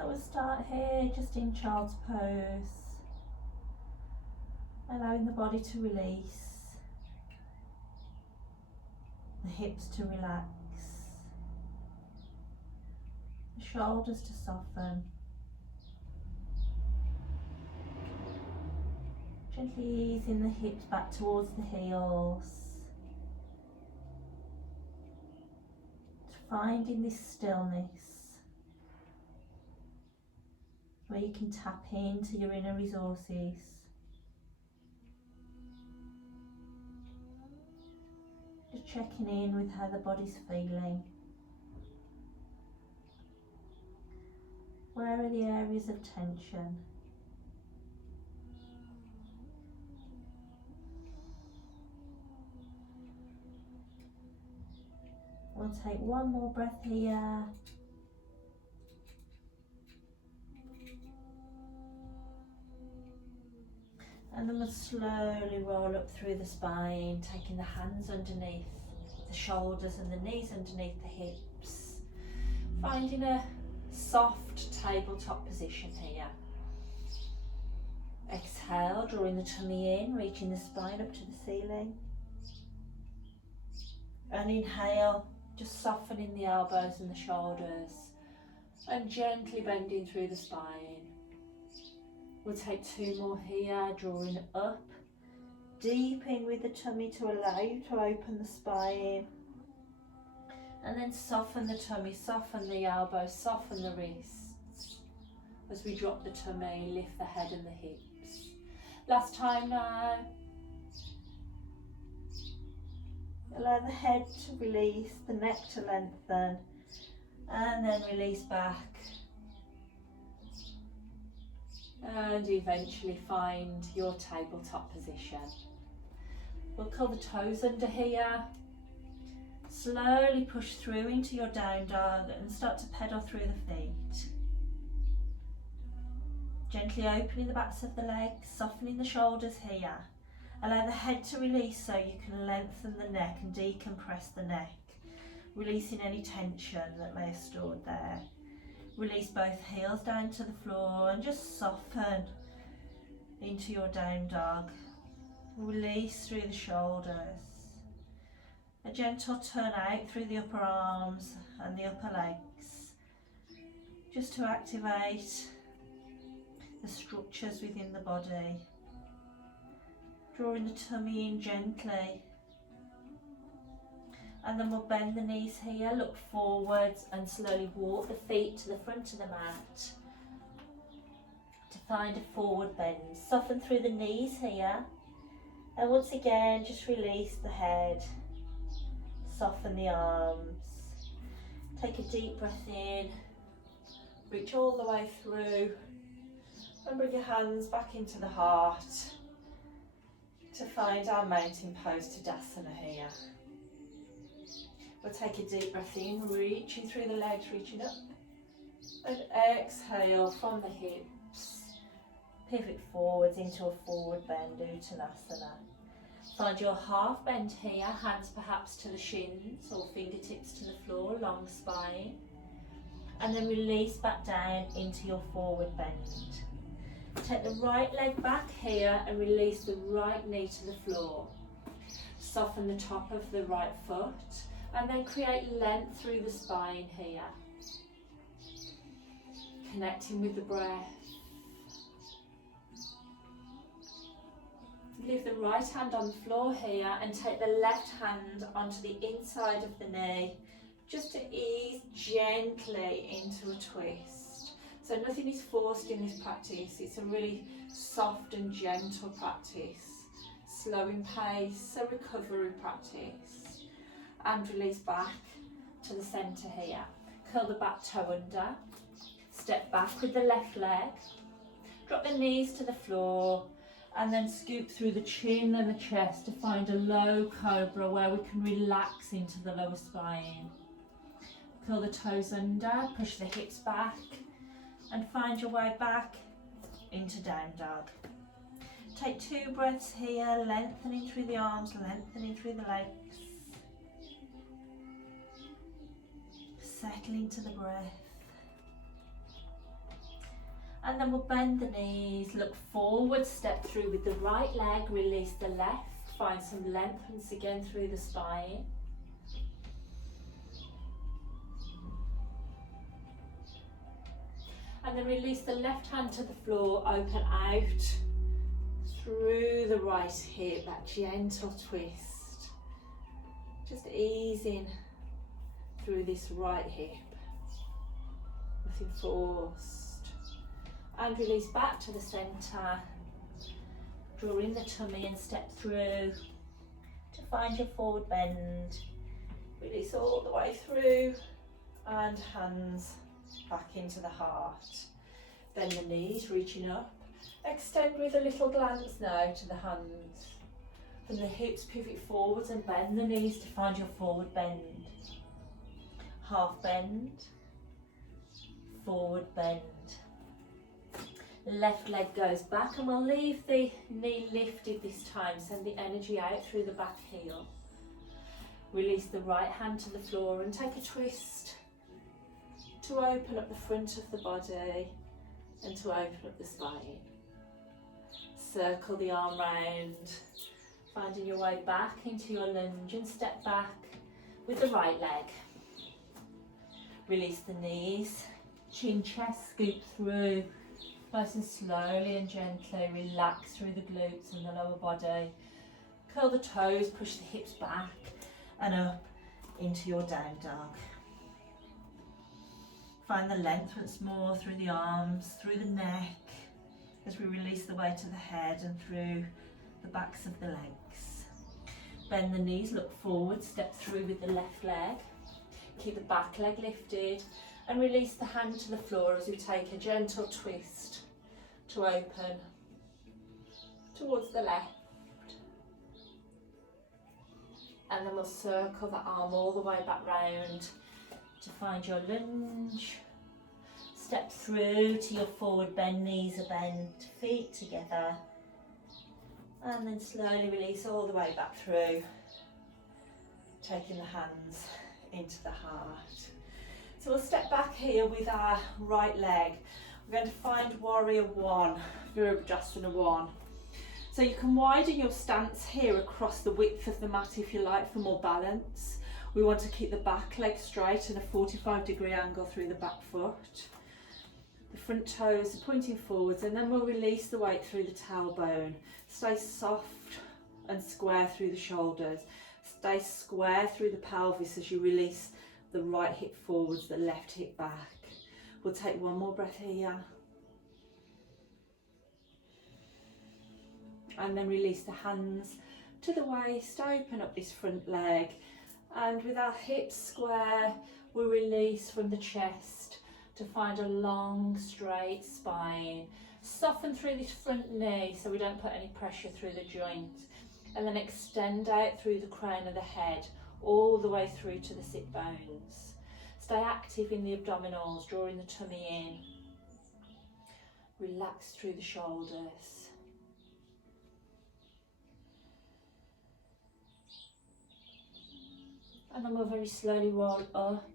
So we'll start here just in child's pose, allowing the body to release, the hips to relax, the shoulders to soften. Gently easing the hips back towards the heels. Finding this stillness where you can tap into your inner resources. Just checking in with how the body's feeling. Where are the areas of tension? We'll take one more breath here. And then we'll slowly roll up through the spine, taking the hands underneath the shoulders and the knees underneath the hips. Finding a soft tabletop position here. Exhale, drawing the tummy in, reaching the spine up to the ceiling. And inhale, just softening the elbows and the shoulders and gently bending through the spine. We'll take two more here, drawing up, deep in with the tummy to allow you to open the spine. And then soften the tummy, soften the elbows, soften the wrists. As we drop the tummy, lift the head and the hips. Last time now. Allow the head to release, the neck to lengthen, and then release back. And eventually find your tabletop position. We'll curl the toes under here. Slowly push through into your down dog and start to pedal through the feet. Gently opening the backs of the legs, softening the shoulders here. Allow the head to release so you can lengthen the neck and decompress the neck, releasing any tension that may have stored there. Release both heels down to the floor and just soften into your down dog. Release through the shoulders. A gentle turn out through the upper arms and the upper legs, just to activate the structures within the body. Drawing the tummy in gently, and then we'll bend the knees here, look forwards and slowly walk the feet to the front of the mat to find a forward bend. Soften through the knees here, and once again just release the head, soften the arms. Take a deep breath in, reach all the way through and bring your hands back into the heart to find our mountain pose Tadasana here. We'll take a deep breath in, reaching through the legs, reaching up, and exhale from the hips. Pivot forwards into a forward bend, Uttanasana. Find your half bend here, hands perhaps to the shins or fingertips to the floor, long spine. And then release back down into your forward bend. Take the right leg back here and release the right knee to the floor. Soften the top of the right foot and then create length through the spine here. Connecting with the breath. Leave the right hand on the floor here and take the left hand onto the inside of the knee, just to ease gently into a twist. So nothing is forced in this practice, it's a really soft and gentle practice. Slow in pace, a recovery practice. And release back to the centre here. Curl the back toe under, step back with the left leg, drop the knees to the floor, and then scoop through the chin and the chest to find a low cobra where we can relax into the lower spine. Curl the toes under, push the hips back, and find your way back into down dog. Take 2 breaths here, lengthening through the arms, lengthening through the legs. Settle into the breath. And then we'll bend the knees, look forward, step through with the right leg, release the left, find some length once again through the spine. And then release the left hand to the floor, open out through the right hip, that gentle twist. Just easing through this right hip, nothing forced. And release back to the centre, draw in the tummy and step through to find your forward bend. Release all the way through and hands back into the heart. Bend the knees, reaching up. Extend with a little glance now to the hands. From the hips, pivot forwards and bend the knees to find your forward bend. Half bend, forward bend. Left leg goes back and we'll leave the knee lifted this time. Send the energy out through the back heel. Release the right hand to the floor and take a twist to open up the front of the body and to open up the spine. Circle the arm round, finding your way back into your lunge and step back with the right leg. Release the knees, chin, chest, scoop through. Nice and slowly and gently relax through the glutes and the lower body. Curl the toes, push the hips back and up into your down dog. Find the length once more through the arms, through the neck, as we release the weight of the head and through the backs of the legs. Bend the knees, look forward, step through with the left leg. Keep the back leg lifted and release the hand to the floor as we take a gentle twist to open towards the left. And then we'll circle the arm all the way back round to find your lunge. Step through to your forward bend, knees are bent, feet together. And then slowly release all the way back through, taking the hands into the heart. So we'll step back here with our right leg. We're going to find Warrior One, Virabhadrasana 1. So you can widen your stance here across the width of the mat if you like for more balance. We want to keep the back leg straight and a 45-degree angle through the back foot. The front toes are pointing forwards, and then we'll release the weight through the tailbone. Stay soft and square through the shoulders. Stay square through the pelvis as you release the right hip forwards, the left hip back. We'll take one more breath here. And then release the hands to the waist, open up this front leg. And with our hips square, we'll release from the chest to find a long, straight spine. Soften through this front knee so we don't put any pressure through the joint. And then extend out through the crown of the head, all the way through to the sit bones. Stay active in the abdominals, drawing the tummy in. Relax through the shoulders. And then we'll very slowly roll up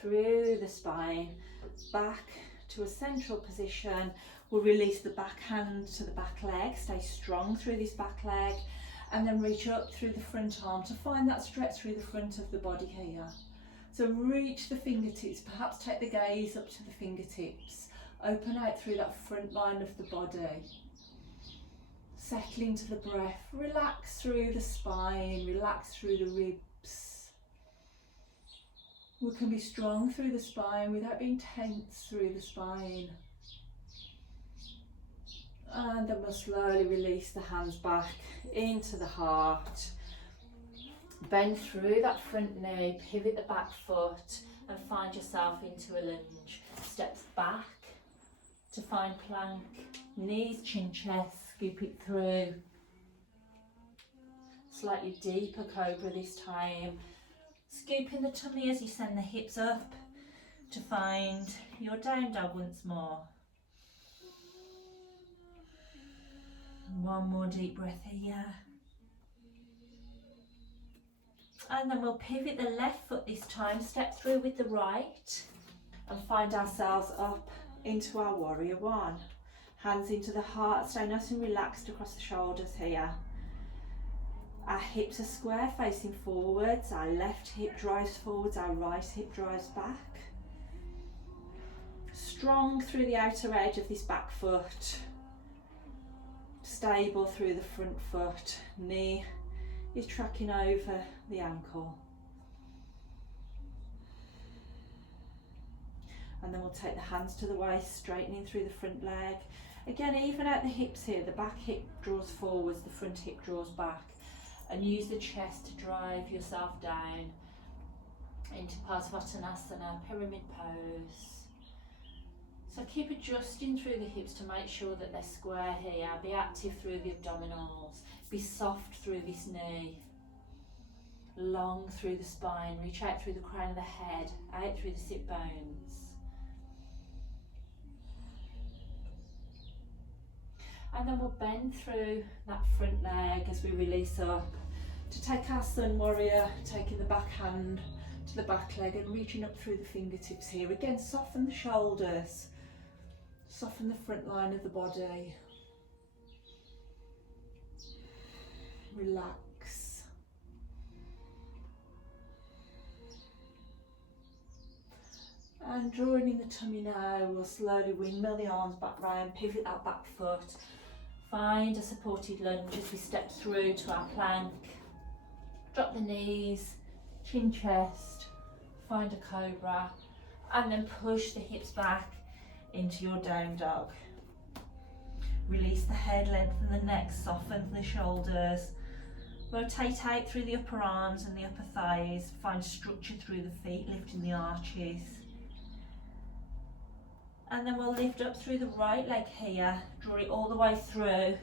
through the spine, back to a central position. We'll release the back hand to the back leg, stay strong through this back leg, and then reach up through the front arm to find that stretch through the front of the body here. So reach the fingertips, perhaps take the gaze up to the fingertips, open out through that front line of the body. Settle into the breath, relax through the spine, relax through the ribs. We can be strong through the spine without being tense through the spine. And then we'll slowly release the hands back into the heart. Bend through that front knee, pivot the back foot and find yourself into a lunge. Steps back to find plank, knees, chin, chest, scoop it through. Slightly deeper cobra this time. Scooping the tummy as you send the hips up to find your down dog once more. One more deep breath here. And then we'll pivot the left foot this time, step through with the right and find ourselves up into our warrior one. Hands into the heart, stay nice and relaxed across the shoulders here. Our hips are square facing forwards, our left hip drives forwards, our right hip drives back. Strong through the outer edge of this back foot. Stable through the front foot. Knee is tracking over the ankle. And then we'll take the hands to the waist, straightening through the front leg. Again, even out the hips here, the back hip draws forwards, the front hip draws back. And use the chest to drive yourself down into Parsvattanasana, pyramid pose. So keep adjusting through the hips to make sure that they're square here. Be active through the abdominals. Be soft through this knee. Long through the spine. Reach out through the crown of the head, out through the sit bones. And then we'll bend through that front leg as we release up to take our sun warrior, taking the back hand to the back leg and reaching up through the fingertips here. Again, soften the shoulders, soften the front line of the body. Relax. And drawing in the tummy now, we'll slowly windmill the arms back round, pivot that back foot. Find a supported lunge as we step through to our plank. Drop the knees, chin chest, find a cobra, and then push the hips back into your down dog. Release the head, lengthen the neck, soften the shoulders. Rotate out through the upper arms and the upper thighs. Find structure through the feet, lifting the arches. And then we'll lift up through the right leg here, draw it all the way through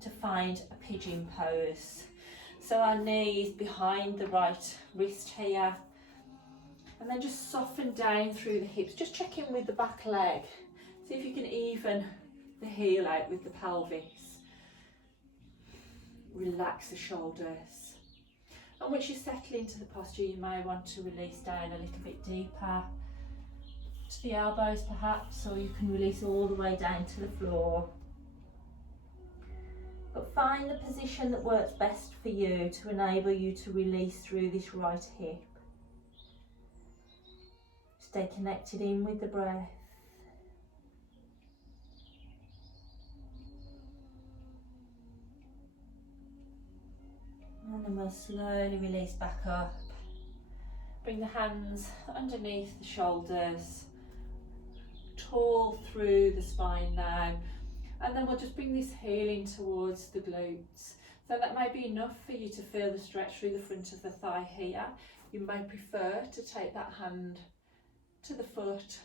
to find a pigeon pose. So our knees behind the right wrist here. And then just soften down through the hips. Just check in with the back leg. See if you can even the heel out with the pelvis. Relax the shoulders. And once you settle into the posture, you may want to release down a little bit deeper. To the elbows perhaps, or you can release all the way down to the floor. But find the position that works best for you to enable you to release through this right hip. Stay connected in with the breath. And then we'll slowly release back up. Bring the hands underneath the shoulders. Tall through the spine now, and then we'll just bring this heel in towards the glutes. So that may be enough for you to feel the stretch through the front of the thigh here. You may prefer to take that hand to the foot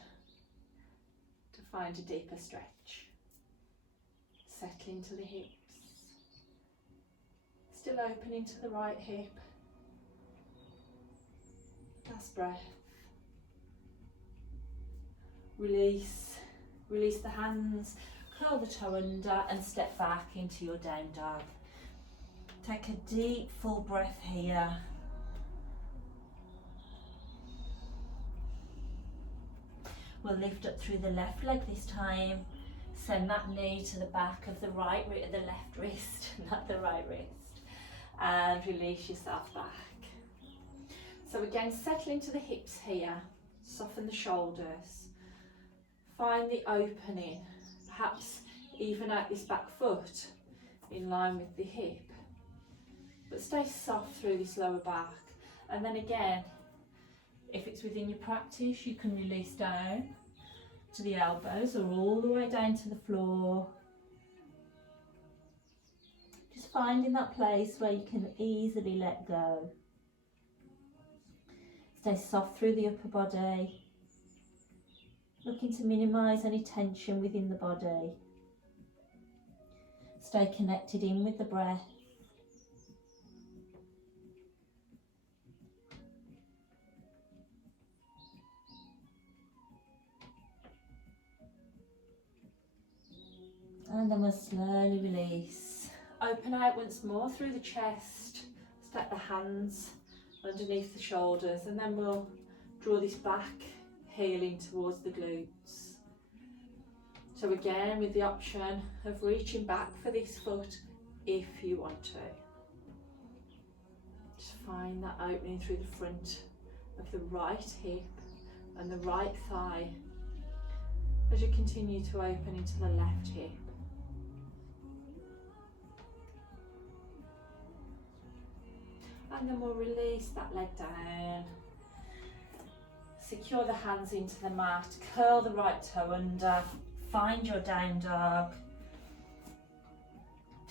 to find a deeper stretch. Settle into the hips. Still opening to the right hip. Last breath. Release the hands, curl the toe under and step back into your down dog. Take a deep full breath here. We'll lift up through the left leg this time. Send that knee to the back of the left wrist, not the right wrist. And release yourself back. So again, settle into the hips here. Soften the shoulders. Find the opening, perhaps even out this back foot in line with the hip. But stay soft through this lower back. And then again, if it's within your practice, you can release down to the elbows or all the way down to the floor. Just finding that place where you can easily let go. Stay soft through the upper body. Looking to minimise any tension within the body. Stay connected in with the breath. And then we'll slowly release. Open out once more through the chest. Step the hands underneath the shoulders, and then we'll draw this back, heel in towards the glutes. So again, with the option of reaching back for this foot if you want to. Just find that opening through the front of the right hip and the right thigh as you continue to open into the left hip. And then we'll release that leg down. Secure the hands into the mat, curl the right toe under, find your down dog.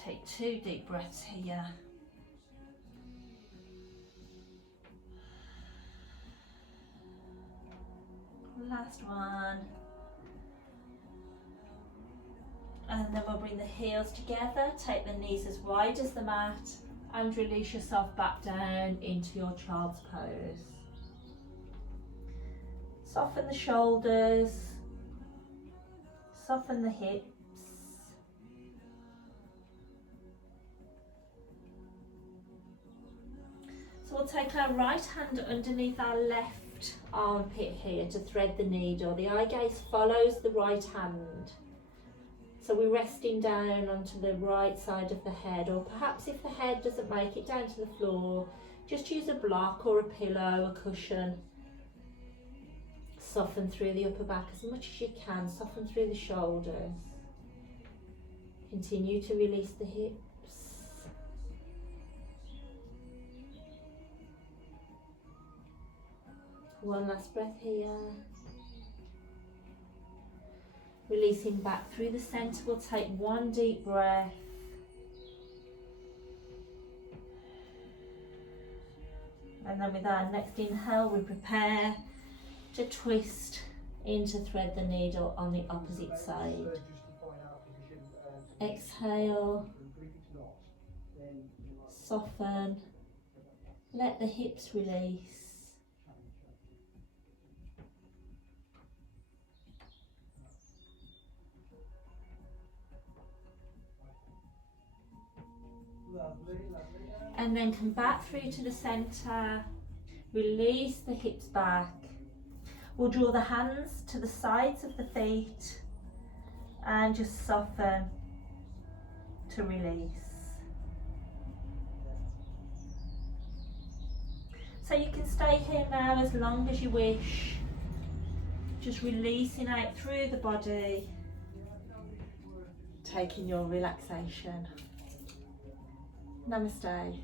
Take 2 deep breaths here. Last one. And then we'll bring the heels together, take the knees as wide as the mat and release yourself back down into your child's pose. Soften the shoulders, soften the hips. So we'll take our right hand underneath our left armpit here to thread the needle. The eye gaze follows the right hand. So we're resting down onto the right side of the head, or perhaps if the head doesn't make it down to the floor, just use a block or a pillow, a cushion. Soften through the upper back as much as you can, soften through the shoulders. Continue to release the hips. One last breath here. Releasing back through the centre, we'll take 1 deep breath. And then with our next inhale, we prepare to twist in to thread the needle on the opposite side. Exhale, soften, let the hips release. And then come back through to the centre, release the hips back. We'll draw the hands to the sides of the feet and just soften to release. So you can stay here now as long as you wish, just releasing out through the body, taking your relaxation. Namaste.